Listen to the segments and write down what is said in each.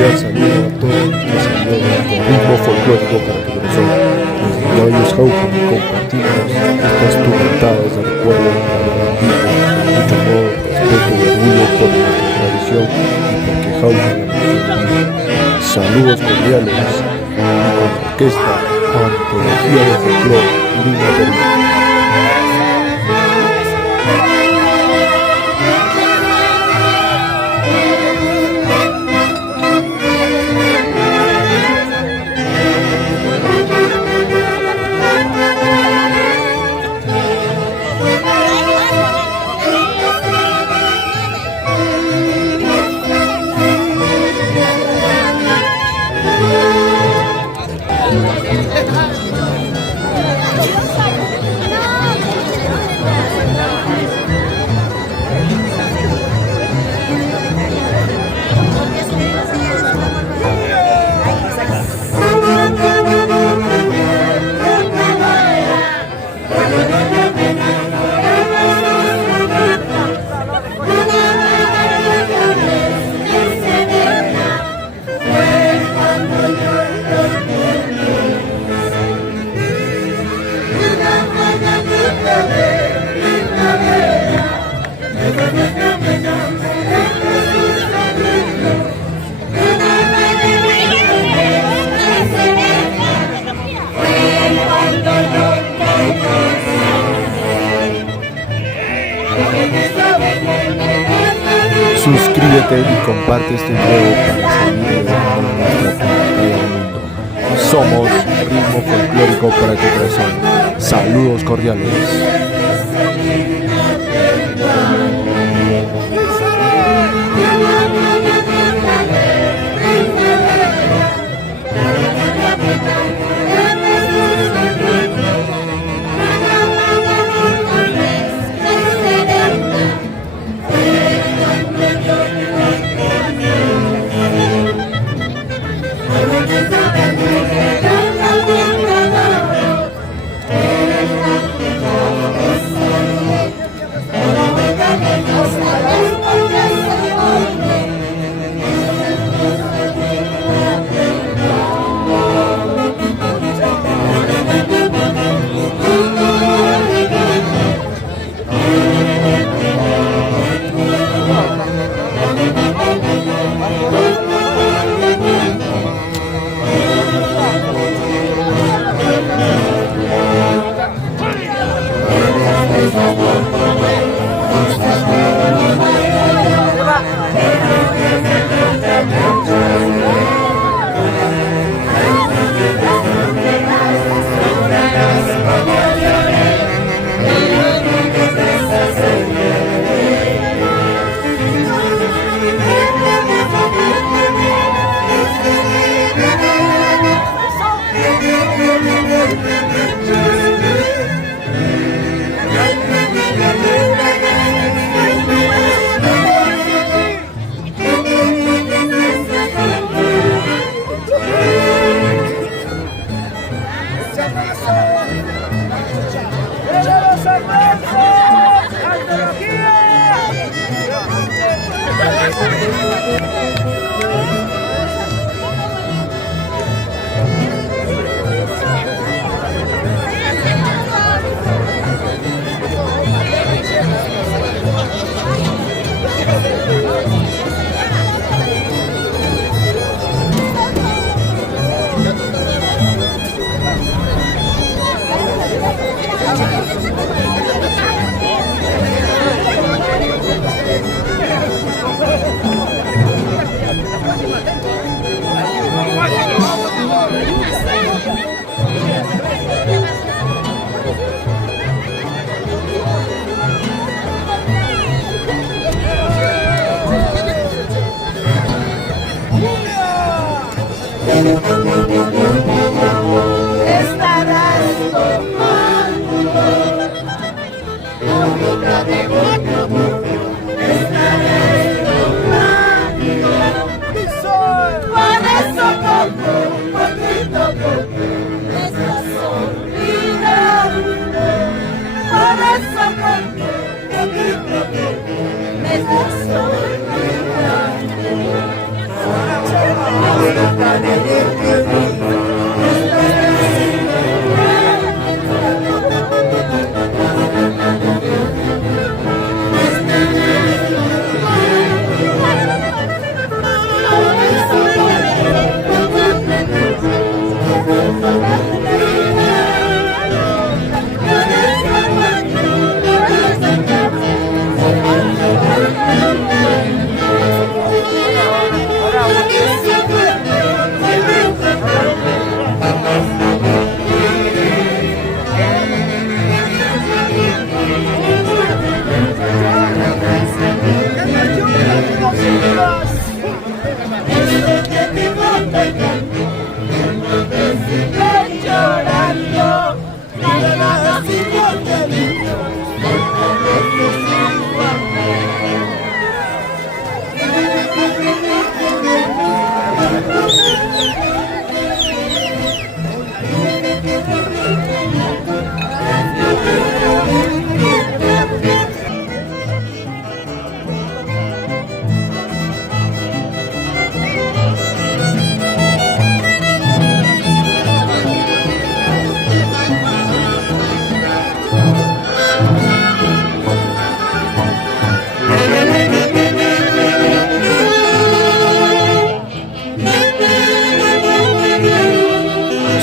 cordial saludo a todos los seguidores de Ritmo Folclórico para tu corazón. Desde Caballos Jauja compartimos estas tumultadas de recuerdo de una gran vida, mucho amor, respeto y orgullo por nuestra tradición y porque Jauja la nación viva. Saludos cordiales y con la orquesta Antología de Folclor Lima Perú. Suscríbete y comparte este video para seguir llevando nuestra comunidad al mundo. Somos Ritmo Folclórico para tu corazón. Saludos cordiales.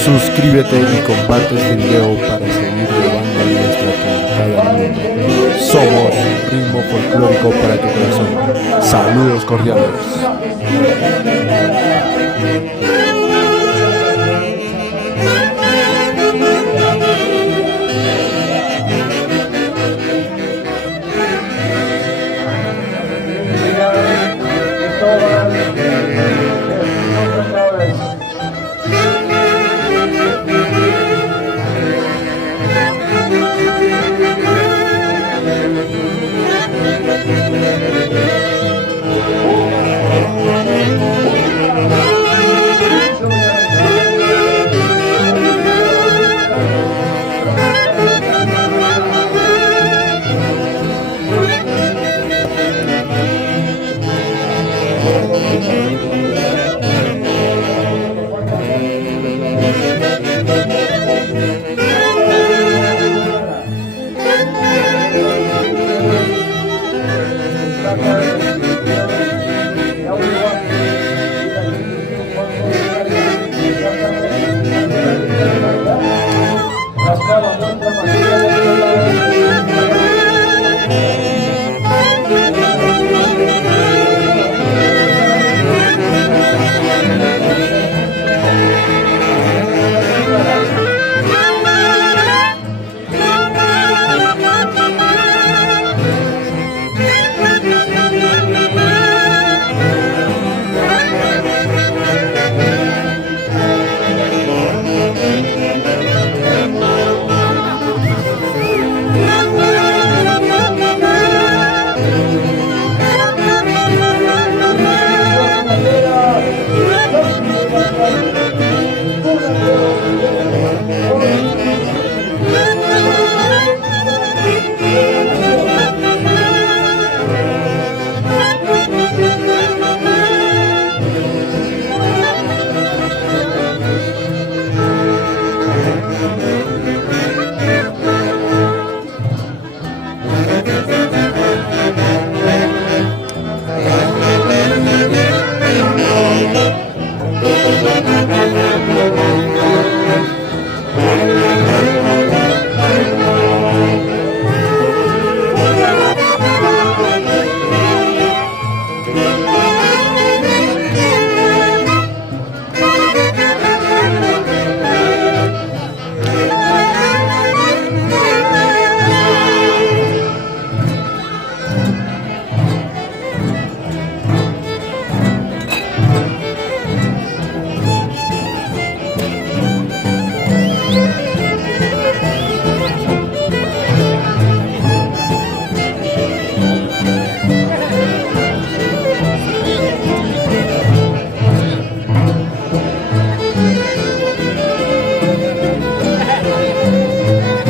Suscríbete y comparte este video para seguir llevando nuestra cantada al mundo. Somos Ritmo Folclórico para tu corazón. Saludos cordiales.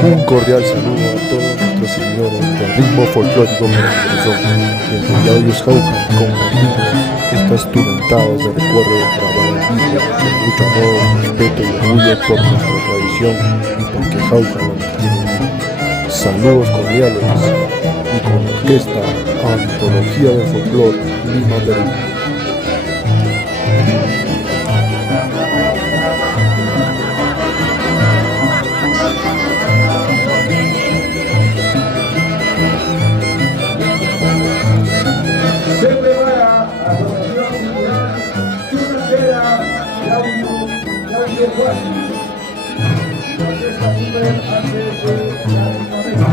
Un cordial saludo a todos nuestros los seguidores del ritmo folclórico para tu corazón. Desde Yauyos Jauja con artículos, estas tunantadas de recuerdo grabadas en vivo, con mucho amor, respeto y orgullo por nuestra tradición y porque Jauja la mantiene viva. Saludos cordiales y con la orquesta Antología del Folclor, Lima, Perú. Se prepara Asociación Cultural Tunantera Claudio Juan. La orquesta super hace de la ritmótica.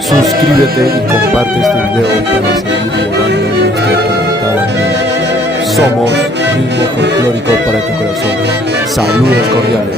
Suscríbete y comparte este video para seguir llevando nuestra tunantada al mundo. Somos ritmo folclórico para tu corazón. Saludos cordiales.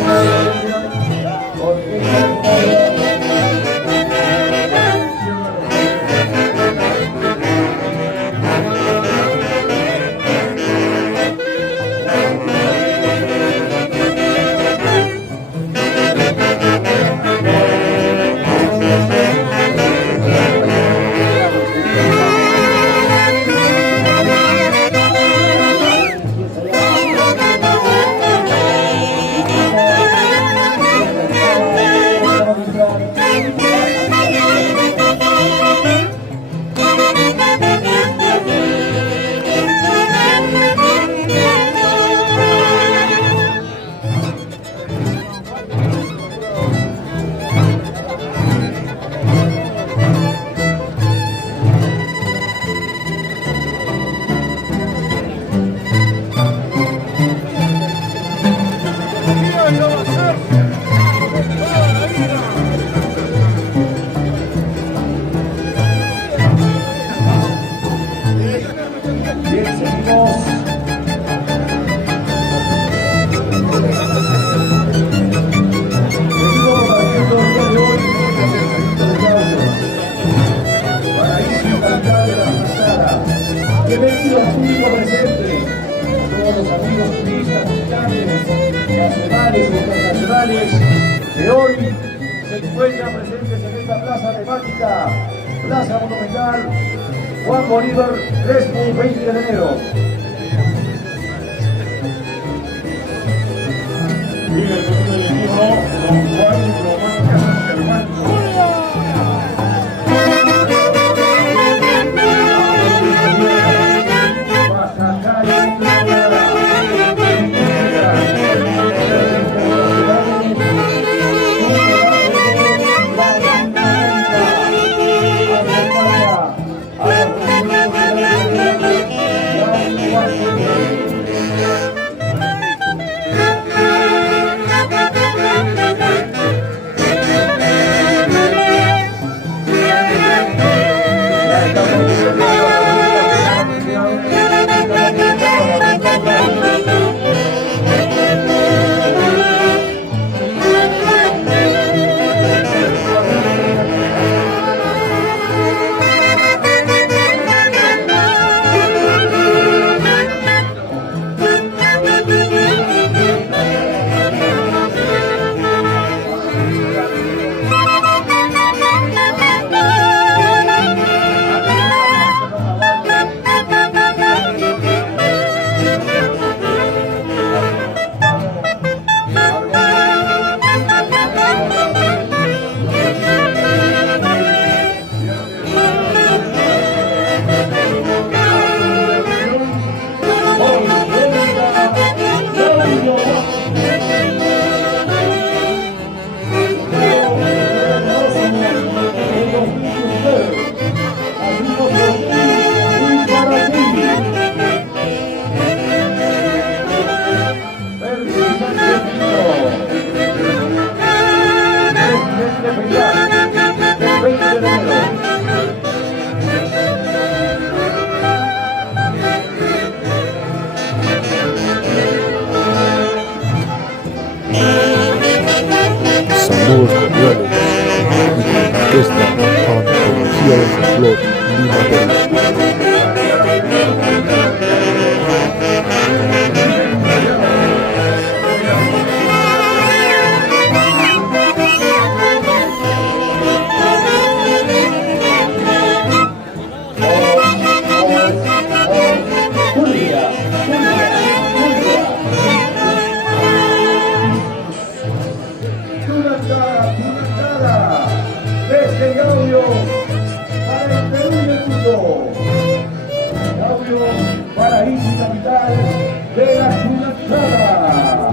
Bien, seguimos. Seguimos haciendo el día de hoy Paraíso Cantar de la Pasada. Bienvenido al público presente, a todos los amigos turistas, visitantes, nacionales e internacionales que hoy se encuentran presentes en esta plaza temática, Plaza Monumental Juan Bolívar Crespo, 20 de enero. Mira, el nombre del equipo, don Juan Román Casas Germán. Día del Folclor, Lima, Perú. Julia, Tunacada, desde Gaudio para el Perú y el mundo. Gaudio, paraíso y capital de la Tunacada.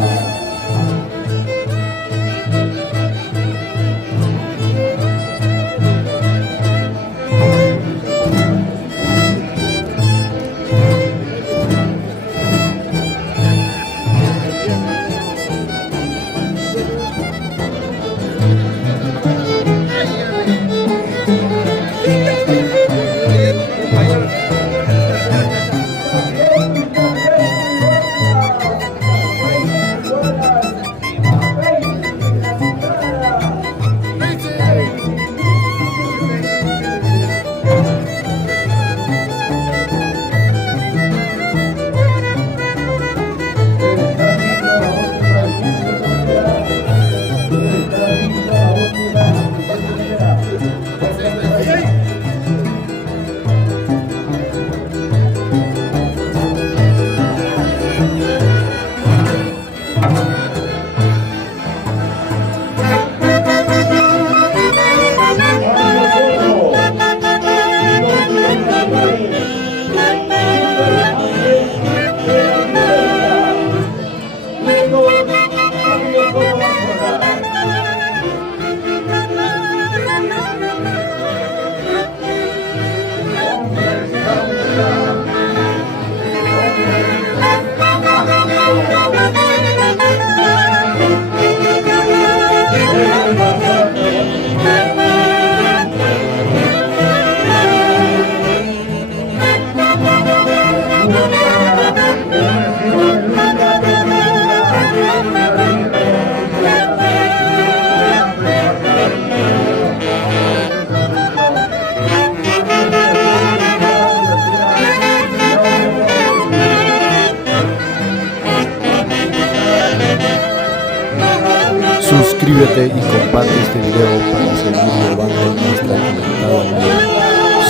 Suscríbete y comparte este video para seguir llevando nuestra conectada unión.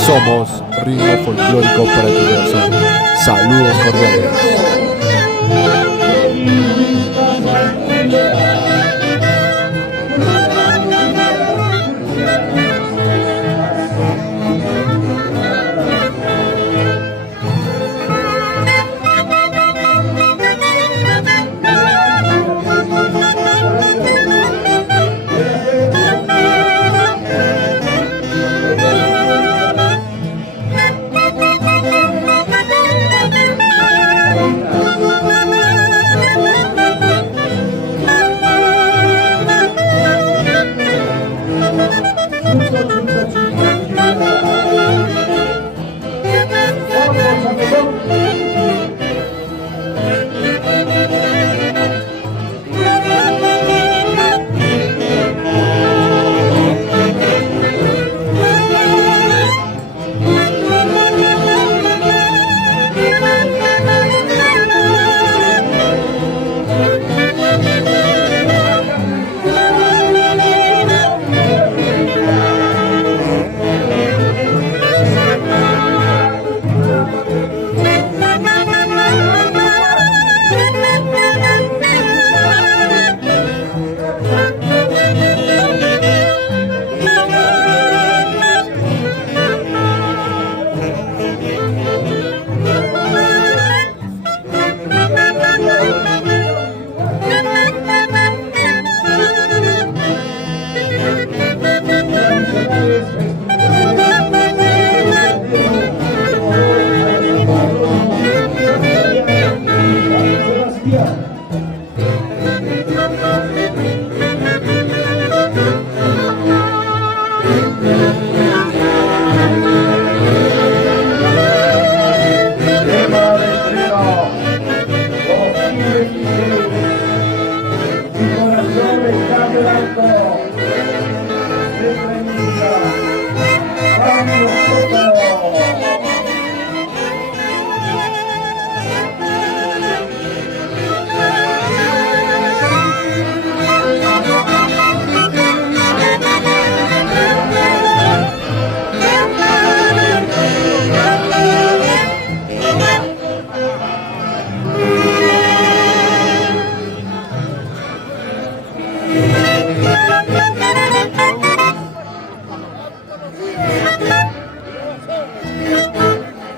Somos Ritmo Folclórico para tu corazón. Saludos cordiales.